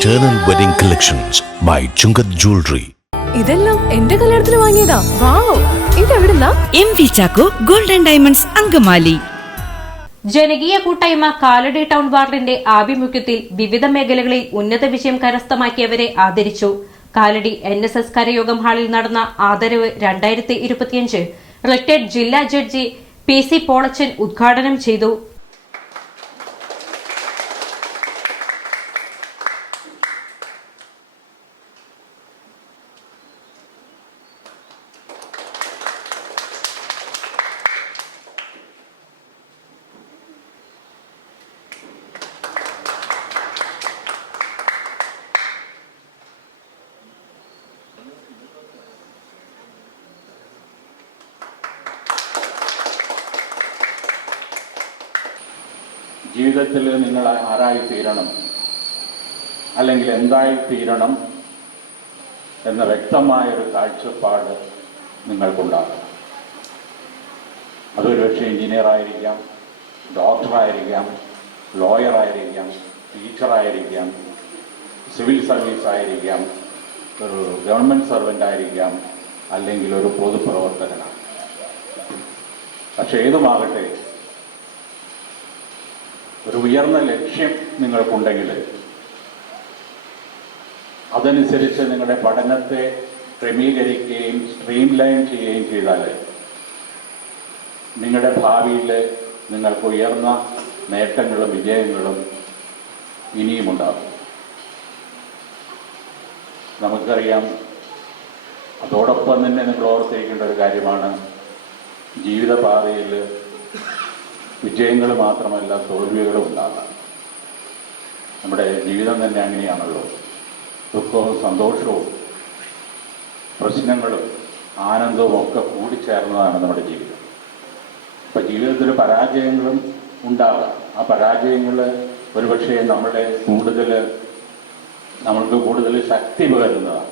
Eternal Wedding Collections by Chungat Jewelry. ഇതെല്ലാം എന്റെ കല്യാണത്തിന് വാങ്ങിയതാ. Wow ഇതെവിടുന്നാ? M V Chacko golden diamonds Angamaly. ജനകീയ കൂട്ടായ്മ കാലടി ടൗൺ വാർഡിന്റെ ആഭിമുഖ്യത്തിൽ വിവിധ മേഖലകളിൽ ഉന്നത വിജയം കരസ്ഥമാക്കിയവരെ ആദരിച്ചു. കാലടി എൻ എസ് എസ് കരയോഗം ഹാളിൽ നടന്ന ആദരവ് രണ്ടായിരത്തി ഇരുപത്തിയഞ്ച്. റിട്ടയർഡ് ജില്ലാ ജഡ്ജി പി സി പോളച്ചൻ ഉദ്ഘാടനം ചെയ്തു. ജീവിതത്തിൽ നിങ്ങൾ ആരായി തീരണം? അല്ലെങ്കിൽ എന്തായി തീരണം? എന്ന വ്യക്തമായൊരു കാഴ്ചപ്പാട് നിങ്ങൾക്കുണ്ടാകും അതൊരു പക്ഷേ എഞ്ചിനീയർ ആയിരിക്കാം ഡോക്ടറായിരിക്കാം ലോയറായിരിക്കാം ടീച്ചറായിരിക്കാം സിവിൽ സർവീസ് ആയിരിക്കാം ഒരു ഗവൺമെന്റ് സർവന്റ് ആയിരിക്കാം അല്ലെങ്കിൽ ഒരു പൊതുപ്രവർത്തകനാണ്. പക്ഷേ ഏതുമാകട്ടെ ഒരു ഉയർന്ന ലക്ഷ്യം നിങ്ങൾക്കുണ്ടെങ്കിൽ അതനുസരിച്ച് നിങ്ങളുടെ പഠനത്തെ ക്രമീകരിക്കുകയും സ്ട്രീം ലൈൻ ചെയ്യുകയും ചെയ്താൽ നിങ്ങളുടെ ഭാവിയിൽ നിങ്ങൾക്ക് ഉയർന്ന നേട്ടങ്ങളും വിജയങ്ങളും ഇനിയുമുണ്ടാകും നമുക്കറിയാം അതോടൊപ്പം തന്നെ നിങ്ങൾ ഓർത്തിരിക്കേണ്ട ഒരു കാര്യമാണ് ജീവിതപാതയിൽ വിജയങ്ങൾ മാത്രമല്ല തോൽവികളും ഉണ്ടാകാം നമ്മുടെ ജീവിതം തന്നെ അങ്ങനെയാണല്ലോ. ദുഃഖവും സന്തോഷവും പ്രശ്നങ്ങളും ആനന്ദവും ഒക്കെ കൂടിച്ചേർന്നതാണ് നമ്മുടെ ജീവിതം. അപ്പം ജീവിതത്തിൽ പരാജയങ്ങളും ഉണ്ടാകാം. ആ പരാജയങ്ങൾ ഒരുപക്ഷെ നമ്മളെ കൂടുതൽ നമ്മൾക്ക് കൂടുതൽ ശക്തി പകരുന്നതാണ്.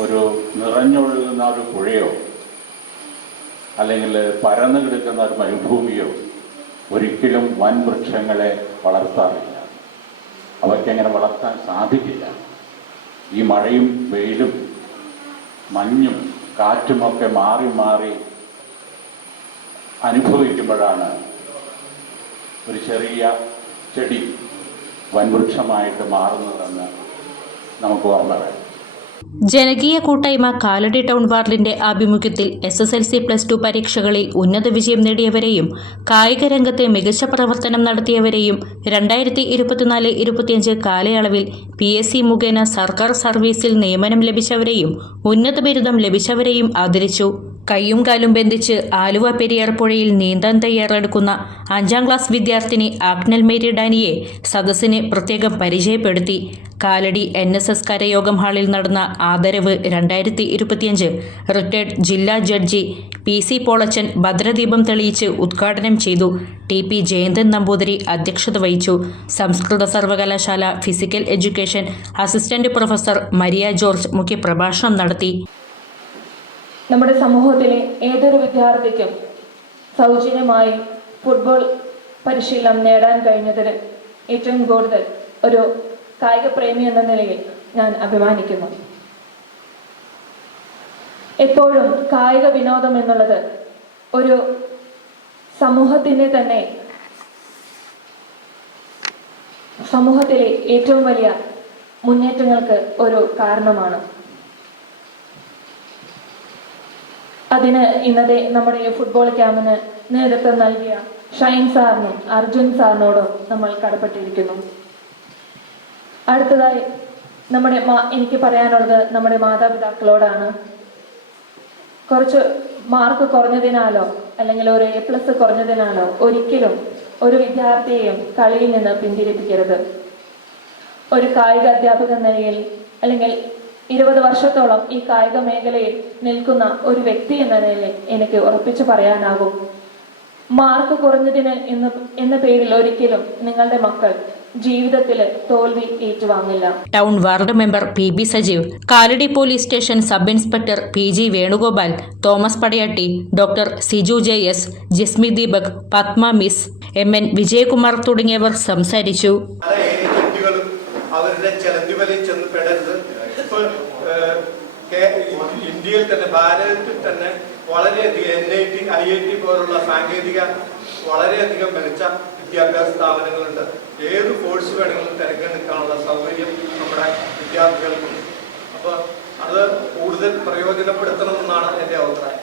ഒരു നിറഞ്ഞൊഴുകുന്ന ഒരു പുഴയോ അല്ലെങ്കിൽ പരന്നു കിടക്കുന്ന ഒരു മരുഭൂമിയോ ഒരിക്കലും വൻ വൃക്ഷങ്ങളെ വളർത്താറില്ല. അവയ്ക്കങ്ങനെ വളർത്താൻ സാധിക്കില്ല. ഈ മഴയും വെയിലും മഞ്ഞും കാറ്റുമൊക്കെ മാറി മാറി അനുഭവിക്കുമ്പോഴാണ് ഒരു ചെറിയ ചെടി വൻവൃക്ഷമായിട്ട് മാറുന്നതെന്ന് നമുക്ക് ഓർമ്മ വേണം ജനകീയ കൂട്ടായ്മ കാലടി ടൗൺ വാർഡിന്റെ ആഭിമുഖ്യത്തിൽ S S L C plus two പരീക്ഷകളിൽ ഉന്നത വിജയം നേടിയവരെയും കായിക രംഗത്ത് മികച്ച പ്രവർത്തനം നടത്തിയവരെയും രണ്ടായിരത്തി ഇരുപത്തിനാല് ഇരുപത്തിയഞ്ച് കാലയളവിൽ പി എസ് സി മുഖേന സർക്കാർ സർവീസിൽ നിയമനം ലഭിച്ചവരെയും ഉന്നത ബിരുദം ലഭിച്ചവരെയും ആദരിച്ചു കയ്യും കാലും ബന്ധിച്ച് ആലുവ പെരിയാർ പുഴയിൽ നീന്താൻ തയ്യാറെടുക്കുന്ന അഞ്ചാം ക്ലാസ് വിദ്യാർത്ഥിനി ആഗ്നൽ മേരി ഡാനിയെ സദസ്സിന് പ്രത്യേകം പരിചയപ്പെടുത്തി. കാലടി എൻ എസ് എസ് കരയോഗം ഹാളിൽ നടന്ന ആദരവ് രണ്ടായിരത്തി ഇരുപത്തിയഞ്ച് റിട്ടയർഡ് ജില്ലാ ജഡ്ജി പി സി പോളച്ചൻ ഭദ്രദീപം തെളിയിച്ച് ഉദ്ഘാടനം ചെയ്തു. ടി പി ജയന്തൻ നമ്പൂതിരി അധ്യക്ഷത വഹിച്ചു. സംസ്കൃത സർവകലാശാല physical education assistant professor Maria George മുഖ്യപ്രഭാഷണം നടത്തി. നമ്മുടെ സമൂഹത്തിലെ ഏതൊരു വിദ്യാർത്ഥിക്കും സൗജന്യമായി ഫുട്ബോൾ പരിശീലനം നേടാൻ കഴിഞ്ഞതിൽ ഏറ്റവും കൂടുതൽ ഒരു കായിക പ്രേമി എന്ന നിലയിൽ ഞാൻ അഭിമാനിക്കുന്നു. എപ്പോഴും കായിക വിനോദം എന്നുള്ളത് ഒരു സമൂഹത്തിന്റെ തന്നെ സമൂഹത്തിലെ ഏറ്റവും വലിയ മുന്നേറ്റങ്ങൾക്ക് ഒരു കാരണമാണ്. അതിന് ഇന്നത്തെ നമ്മുടെ ഫുട്ബോൾ ക്യാമ്പിന് നേതൃത്വം നൽകിയ ഷൈൻ സാറിനും അർജുൻ സാറിനോടും നമ്മൾ കടപ്പെട്ടിരിക്കുന്നു. അടുത്തതായി നമ്മുടെ എനിക്ക് പറയാനുള്ളത് നമ്മുടെ മാതാപിതാക്കളോടാണ്. കുറച്ച് മാർക്ക് കുറഞ്ഞതിനാലോ അല്ലെങ്കിൽ ഒരു എ പ്ലസ് കുറഞ്ഞതിനാലോ ഒരിക്കലും ഒരു വിദ്യാർത്ഥിയെയും കളിയിൽ നിന്ന് പിന്തിരിപ്പിക്കരുത്. ഒരു കായിക അധ്യാപക നിലയിൽ അല്ലെങ്കിൽ ഇരുപത് വർഷത്തോളം ഈ കായിക മേഖലയിൽ നിൽക്കുന്ന ഒരു വ്യക്തി എന്ന നിലയിൽ എനിക്ക് ഉറപ്പിച്ചു പറയാനാകും. മാർക്ക് കുറഞ്ഞതിന് എന്ന് എന്ന പേരിൽ ഒരിക്കലും നിങ്ങളുടെ മക്കൾ ജീവിതത്തിൽ തോൽവി ഏറ്റുവാങ്ങില്ല. Town ward member P B Sajeev Kalady police station sub inspector P G Venugopal Thomas Padayatti doctor Siju J S Jismi Deepak Padma miss M N Vijayakumar തുടങ്ങിയവർ സംസാരിച്ചു. അവരുടെ ചെലന്തി വലയിൽ ചെന്ന് പെടരുത്. ഇപ്പൊ ഇന്ത്യയിൽ തന്നെ ഭാരതത്തിൽ തന്നെ വളരെയധികം N I T I I T പോലുള്ള സാങ്കേതിക വളരെയധികം മികച്ച വിദ്യാഭ്യാസ സ്ഥാപനങ്ങളുണ്ട്. ഏത് കോഴ്സ് വേണമെങ്കിലും തിരഞ്ഞെടുക്കാനുള്ള സൗകര്യം നമ്മുടെ വിദ്യാർത്ഥികൾക്കുണ്ട്. അപ്പൊ അത് കൂടുതൽ പ്രയോജനപ്പെടുത്തണമെന്നാണ് എന്റെ അഭിപ്രായം.